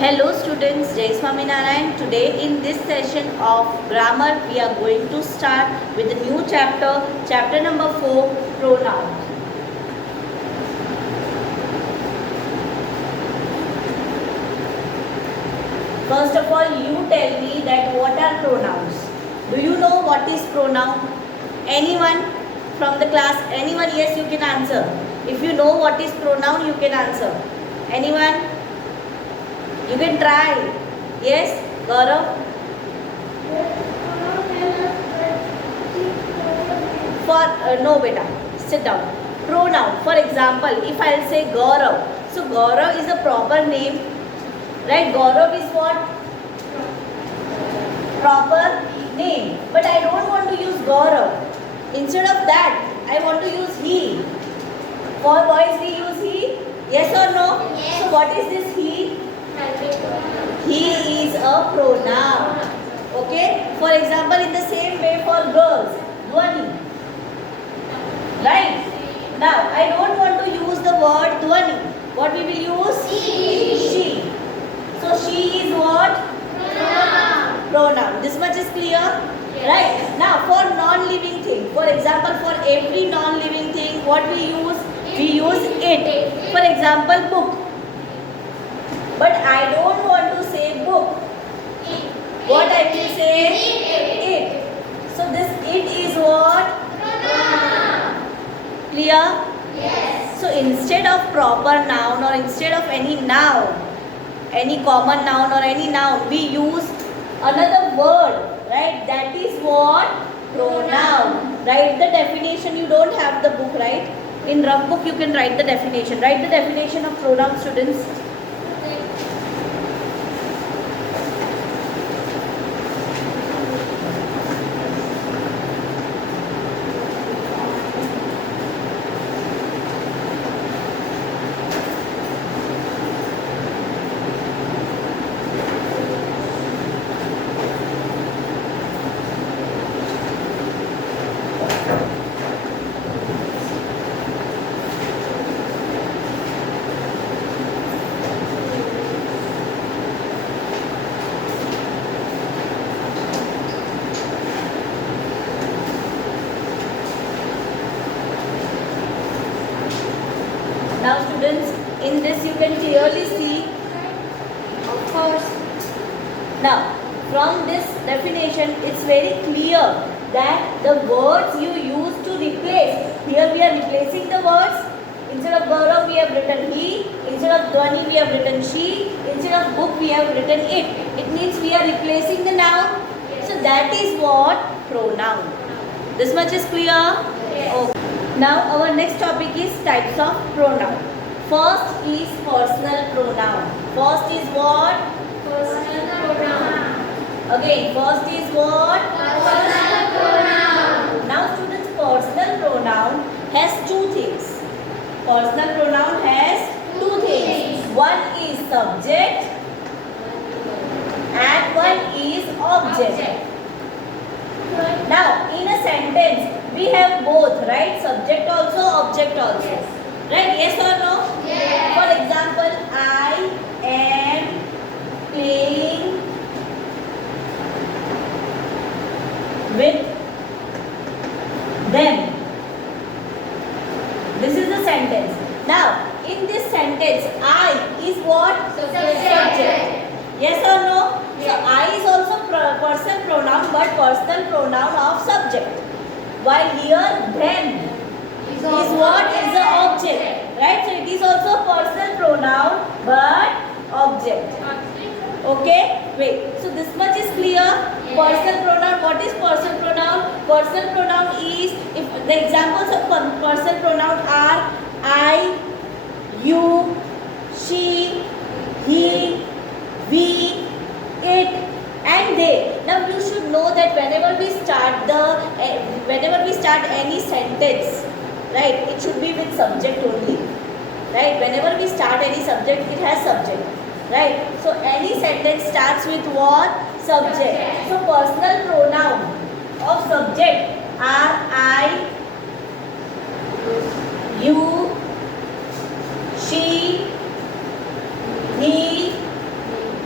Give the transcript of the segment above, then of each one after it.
Hello students, Jai Swaminarayan. Today in this session of grammar we are going to start with a new chapter number 4, pronouns. First of all, you tell me that what are pronouns? Do you know what is pronoun? Anyone from the class? Anyone? Yes, you can answer. If you know what is pronoun, you can answer. Anyone? You can try. Yes, Gaurav? No beta, sit down. Pronoun. For example, if I'll say Gaurav. So Gaurav is a proper name. Right? Gaurav is what? Proper name. But I don't want to use Gaurav. Instead of that, I want to use he. For boys we use he. Yes or no? Yes. So what is this he? He is a pronoun. Okay? For example, in the same way for girls, Dhwani. Right? Now, I don't want to use the word Dhwani. What we will use? She. So, she is what? Pronoun. This much is clear? Yes. Right? Now, for non-living thing. For example, for every non-living thing, what we use? We use it. For example, book. But I don't want to say book. What I will say? It. So this it is what? Clear? Yes. So instead of proper noun or instead of any noun, any common noun or any noun, we use another word. Right? That is what? Pronoun. Write the definition. You don't have the book, right? In rough book you can write the definition. Write the definition of pronoun, students. Now students, in this you can clearly see, of course. Now, from this definition, it's very clear that the words you use to replace, here we are replacing the words. Instead of Gaurav we have written he, instead of Dhwani we have written she, instead of book we have written it. It means we are replacing the noun. So that is what? Pronoun. This much is clear? Yes. Okay. Now our next topic is types of pronoun. First is personal pronoun. First is what? Personal pronoun. Again, first is what? Personal pronoun. Now students, personal pronoun has two things. Personal pronoun has two things. One is subject and one is object. Now in a sentence we have both, right? Subject also, object also. Yes. Right? Yes or no? Yes. For example, I am playing with them. This is the sentence. Now, in this sentence, I is what? Subject. Yes or no? Yes. So, I is also personal pronoun, but personal pronoun of subject. While here, them is what? Is the object. Right? So, it is also personal pronoun, but object. Okay? Wait. So, this much is clear? Yes. Personal pronoun. What is personal pronoun? Personal pronoun is, if the examples of personal pronoun are I, you, she, he, we, it, and they. Now you should know that whenever we start any sentence, right, it should be with subject only. Right? Whenever we start any subject, it has subject. Right? So any sentence starts with what? Subject. So personal pronoun of subject are I, you, she, he,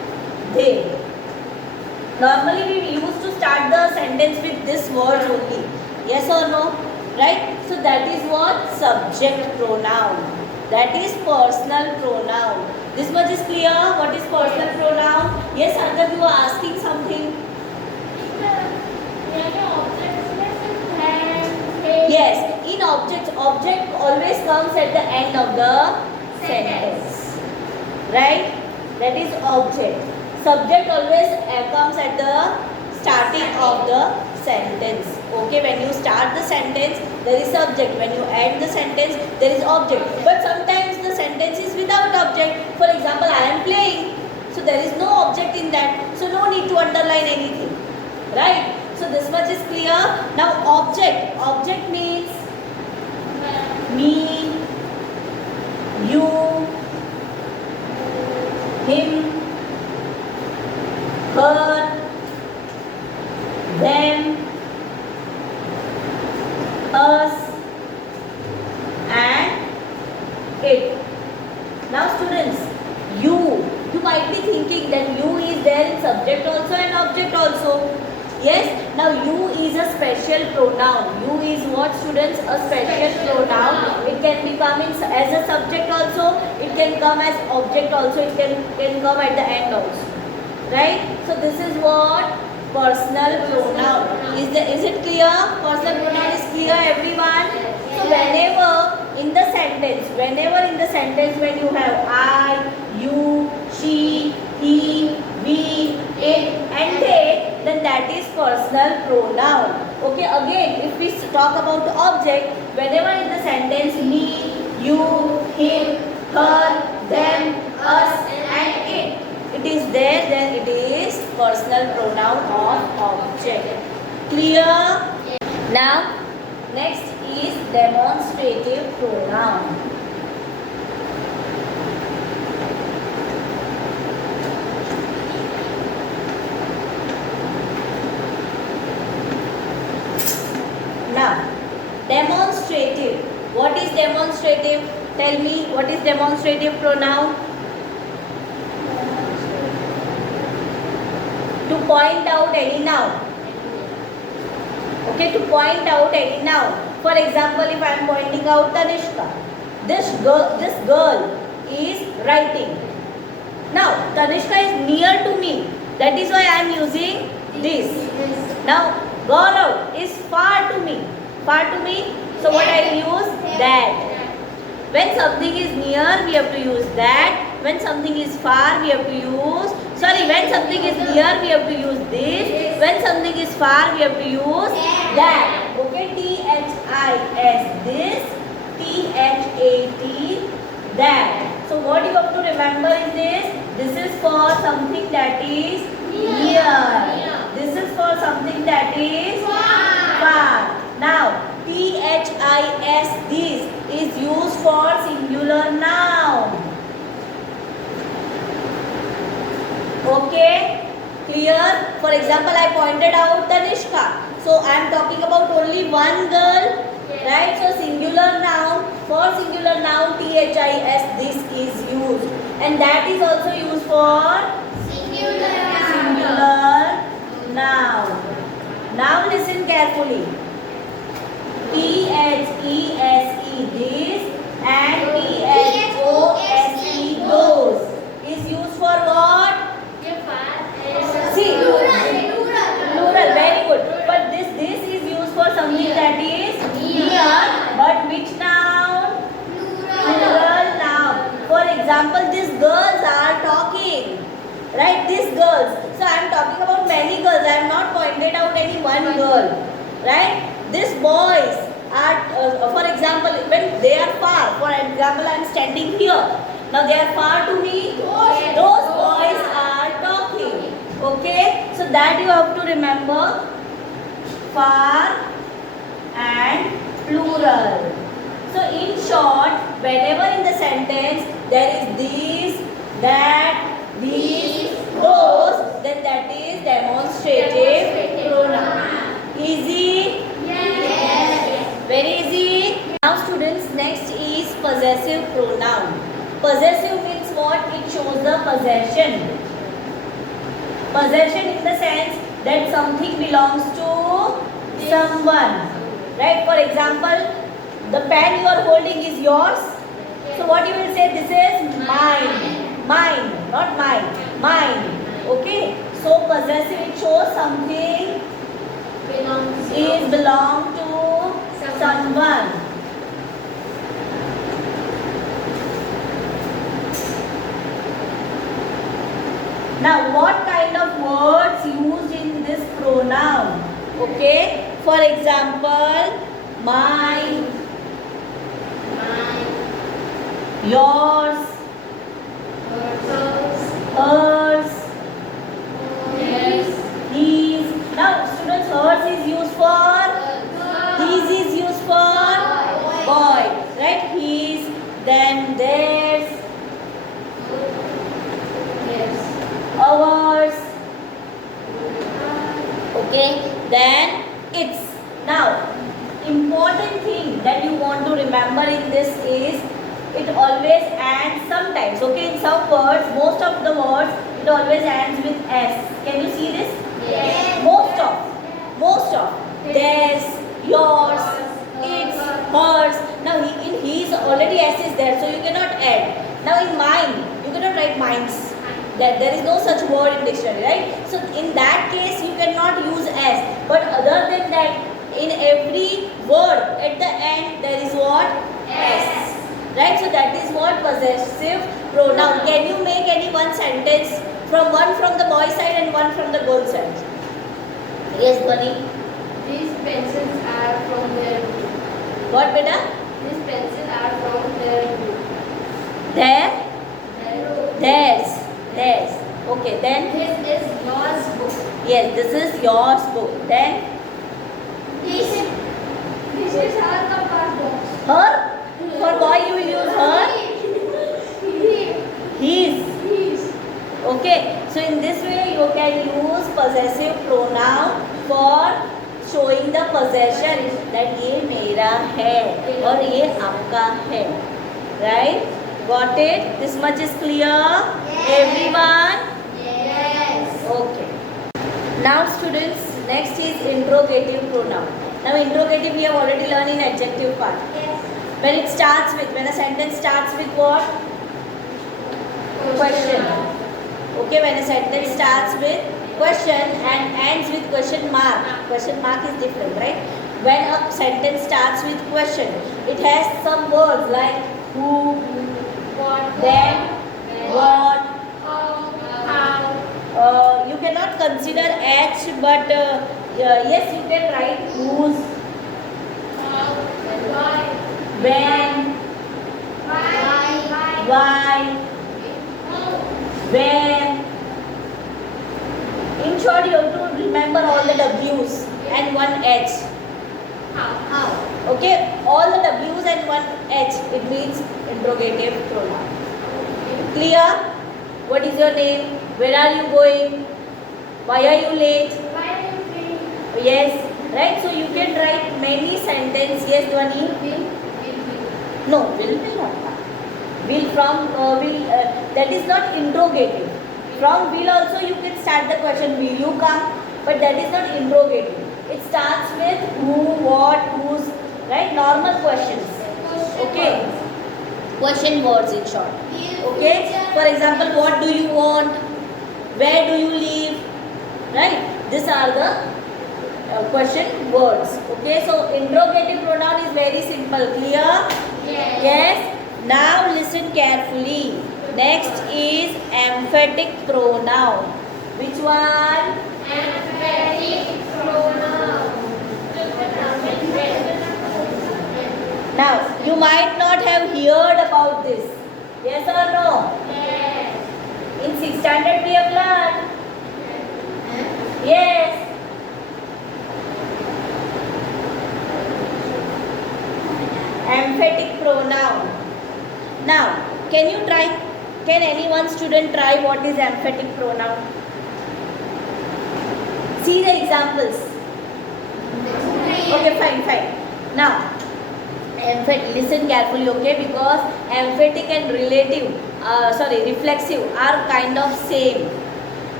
Normally we used to start the sentence with this word only. Yes or no? Right? So that is what? Subject pronoun. That is personal pronoun. This much is clear? What is personal pronoun? Yes, Arthur, you are asking something. Yes, in object always comes at the end of the sentence. Right? That is object. Subject always comes at the starting of the sentence. Okay, when you start the sentence, there is subject. When you end the sentence, there is object. But sometimes the sentence is without object. For example, I am playing. So there is no object in that. So no need to underline anything. Right? So this much is clear. Now object. Object means me, you, him, her, them, us, and it. Now students, you might be thinking that you is there in subject also and object also. Yes, now you is a special pronoun. You is what, students? A special pronoun. It can be come in as a subject also. It can come as object also. It can come at the end also. Right? So this is what? Personal pronoun. Is it clear? Personal pronoun is clear, everyone? So whenever in the sentence when you have I, you, she, he, we, it and they, then that is personal pronoun. Okay, again, if we talk about the object, whenever in the sentence me, you, him, her, them, us and it is there, then it is personal pronoun of object. Clear? Now, next is demonstrative pronoun. Now, demonstrative. What is demonstrative? Tell me, what is demonstrative pronoun? To point out any noun. Okay, to point out any noun. For example, if I am pointing out Tanishka, this girl is writing. Now, Tanishka is near to me. That is why I am using this. Now, Gaurav is far to me. Far to me. So what I will use? That. When something is near, we have to use that. When something is far, we have to use. When something is near, we have to use this. When something is far, we have to use that. Okay, THIS, this. THAT, that. So what you have to remember is this. This is for something that is near. This is for something that is far. Now, THIS, this is used for singular noun. Okay? Clear? For example, I pointed out Tanishka. So, I am talking about only one girl. Right? So, singular noun. For singular noun, THIS, this is used. And that is also used for singular noun. Now listen carefully. THESE, this, and THOSE, those is used for what? See, plural, very good. But this is used for something that is near. But which noun? Plural noun. For example, these girls are talking. Right? These girls. So I am talking about many girls. I have not pointed out any one girl. Right? These boys are, for example, when they are far. For example, I am standing here. Now they are far to me. Those boys are talking. Okay? So that you have to remember. Far and plural. So in short, whenever in the sentence there is this, that, these, those, then that is demonstrative pronoun. Easy? Yes. Very easy. Now students, next is possessive pronoun. Possessive means what? It shows the possession. Possession in the sense that something belongs to someone. Right? For example, the pen you are holding is yours. So what you will say? This is mine. Mine, not mine. Mine. Okay? So possessive, it shows something is belong to someone. Now, what kind of words used in this pronoun? Okay, for example, mine, yours, hers, his. Now, students, hers is used for, his is used for boy, right? His, then theirs, ours. Okay, then its. Now, important thing that you want to remember in this is it always ends sometimes. Okay, in some words, most of the words, it always ends with s. Can you see this? Yes. Most of. Theirs, yours, its, hers. Now, in his already s is there, so you cannot add. Now, in mine, you cannot write mines. There is no such word in dictionary, right? So in that case you cannot use s. But other than that, in every word at the end there is what? S. Right? So that is what possessive pronoun. Can you make any one sentence from the boy side and one from the girl side? Yes, Bunny. These pencils are from their group. What, beta? These pencils are from their group. There? Their Theirs. Okay, then? This is yours book. Yes, this is yours book. Then? This is her compass box. Her? For boy you will use her? His. His. Okay, so in this way you can use possessive pronoun for showing the possession that ये मेरा है और ये आपका है. Right? Got it? This much is clear? Yes. Everyone? Yes. Okay. Now students, next is interrogative pronoun. Now interrogative we have already learned in adjective part. Yes. When a sentence starts with what? Question. Okay, when a sentence starts with question and ends with question mark. Question mark is different, right? When a sentence starts with question, it has some words like who, What? then, what. How? You cannot consider H, but yes, you can write whose, Why? when, why, where. In short, you have to remember all the W's and one H. How? Okay, all the W's and one H. It means interrogative pronoun. Clear? What is your name? Where are you going? Why are you late? Why are you free? Yes, right? So you can write many sentences. Yes, Dhwani? No, will not. Will from that is not interrogative. From will also you can start the question. Will you come? But that is not interrogative. It starts with who, what, whose. Right? Normal questions. Okay. Question words in short. Okay. For example, what do you want? Where do you live? Right? These are the question words. Okay. So interrogative pronoun is very simple. Clear? Yes. Now listen carefully. Next is emphatic pronoun. Which one? Emphatic pronoun. Now, you might not have heard about this. Yes or no? Yes. In 6th standard we have learned. Yes. Emphatic pronoun. Now, can you try? Can any one student try what is emphatic pronoun? See the examples. Okay, fine. Now, listen carefully, okay? Because emphatic and reflexive are kind of same.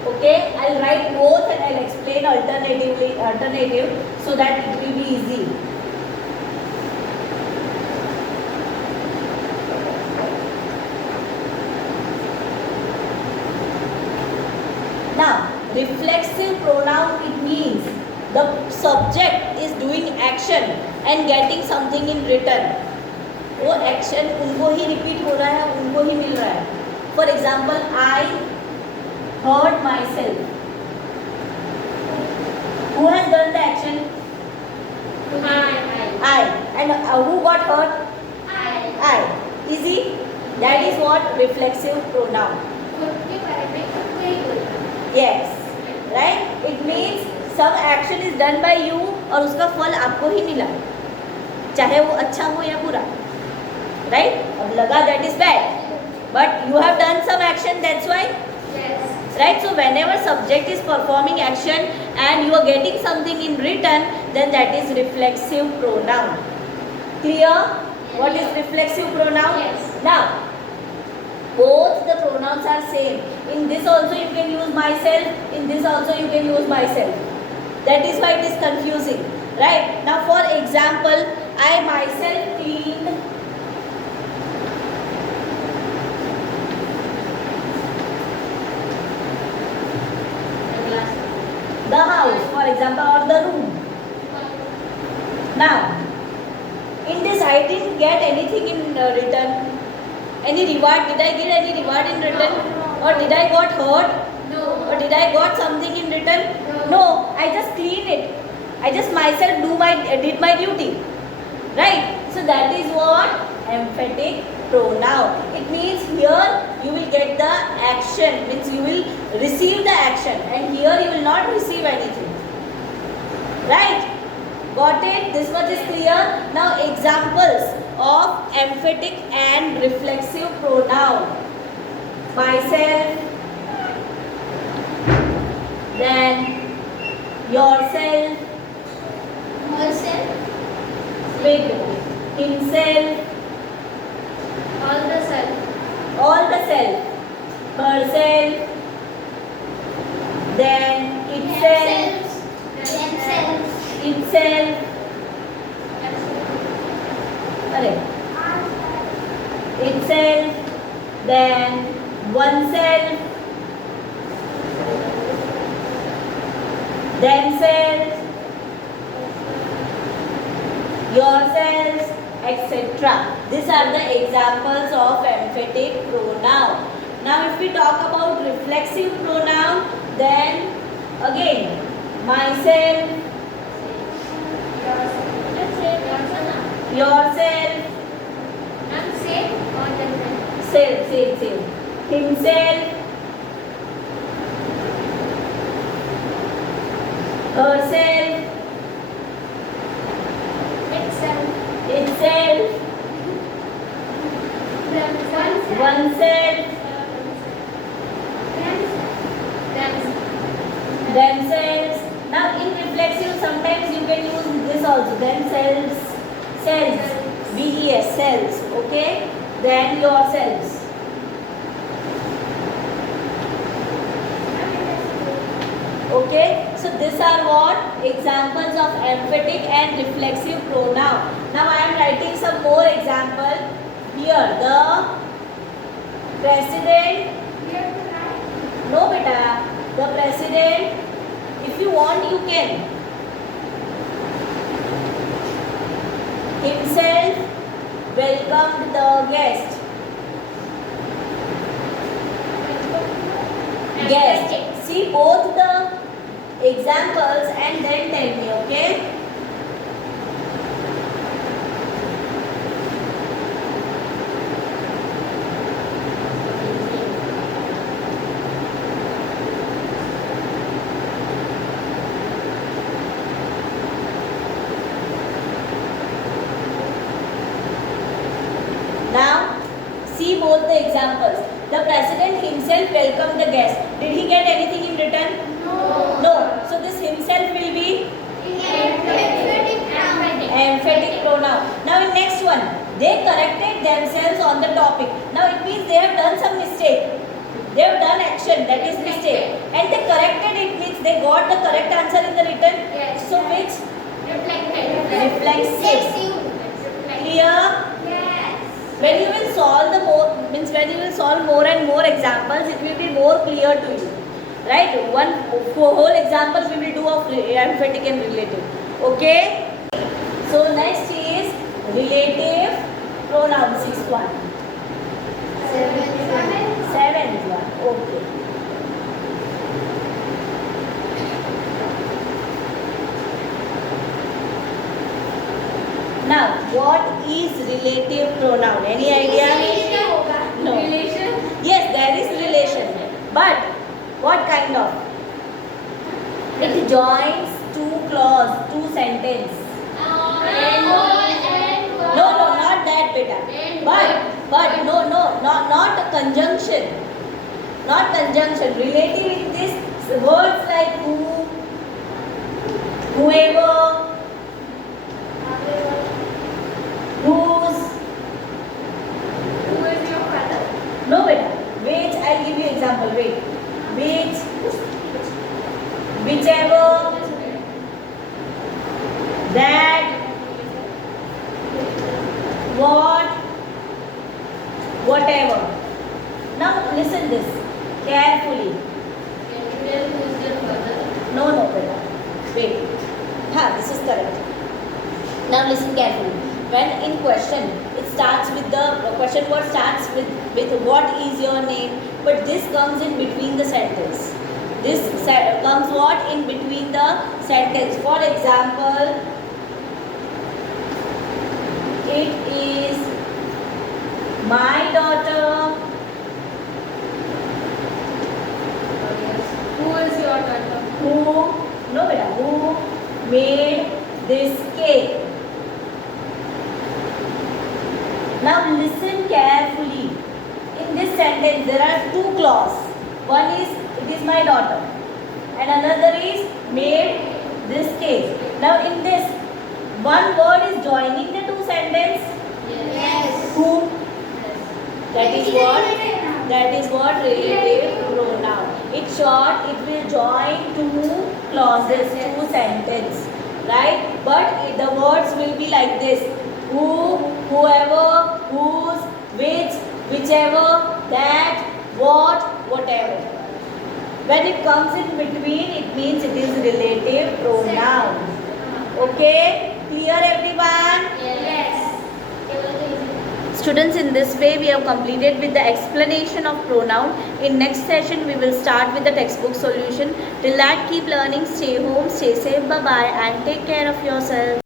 Okay, I'll write both and I'll explain alternative so that it will be easy. Now, reflexive pronoun, it means the subject is doing action and getting something in return. वो action उनको ही repeat हो रहा है, उनको ही मिल रहा है. For example, I hurt my self. Who has done the action? I. And who got hurt? I. Easy? That is what reflexive pronoun. Yes. Right? It means some action is done by you और उसका फल आपको ही मिला, चाहे वो अच्छा हो या बुरा. Right? अब लगा that is bad, but you have done some action, that's why. Right? So whenever subject is performing action and you are getting something in return, then that is reflexive pronoun. Clear? What is reflexive pronoun? Yes. Now, both the pronouns are same. In this also you can use myself, in this also you can use myself. That is why it is confusing. Right? Now for example, I myself cleaned the house, for example, or the room. Now, in this I didn't get anything in return. Any reward? Did I get any reward in return? Or did I got hurt? Or did I got something in return? No, I just clean it. I just myself did my duty. Right? So that is what emphatic pronoun. It means here you will get the action, means you will receive the action, and here you will not receive anything. Right? Got it? This much is clear. Now examples of emphatic and reflexive pronoun. Myself, then yourself, with himself, all the self, herself, then itself, itself, then oneself, themselves, yourselves, etc. These are the examples of emphatic pronoun. Now if we talk about reflexive pronoun, then again myself, yourself, same, himself, herself, itself, oneself, themselves. Now in reflexive sometimes you can use this also, themselves, selves, VES, selves, okay? Then yourselves. Okay, so these are what examples of emphatic and reflexive pronoun. Now I am writing some more example here. The president, no beta, the president, if you want you can. Himself welcomed the guest. Guest. See both the examples and then tell me, okay? Now, see both the examples. The president himself welcomed the guest. Did he get anything in return? No. So this himself will be emphatic pronoun. Now in next one, they corrected themselves on the topic. Now it means they have done some mistake. They have done action, that is mistake. And they corrected it, means they got the correct answer in the written. Yes. So which? Reflected. Reflexive. Clear? Yes. When you will solve the more, means when you will solve more and more examples, it will be more clear to you. Right? One whole example we will do of emphatic and relative. Okay? So next is relative pronoun, sixth one. Seventh one. Okay. Now, what is relative pronoun? Any idea? No. Relation. Yes, there is relation. But what kind of? It joins two clause, two sentence. No, not that, beta. But not a conjunction. Not conjunction. Relative in this words like who, whoever, whose. Who is your father? No, beta. Which, I'll give you example. Wait. Which, whichever, that, what, whatever. Now listen this carefully. No, beta. Wait. This is correct. Now listen carefully. When in question, it starts with the question word starts with what is your name, but this comes in between the sentence. This comes what in between the sentence. For example, it is my daughter. Who is your daughter? Who made this cake? Now listen carefully. In this sentence there are two clauses. One is it is my daughter and another is made this cake. Now in this one word is joining the two sentences. Yes. Who? That is what relative pronoun. It's short, it will join two clauses, two sentences. Right? But the words will be like this. Who, whoever, whose, which, whichever, that, what, whatever. When it comes in between, it means it is relative pronoun. Okay? Clear everyone? Yes. Students, in this way we have completed with the explanation of pronoun. In next session we will start with the textbook solution. Till that, keep learning, stay home, stay safe, bye bye, and take care of yourself.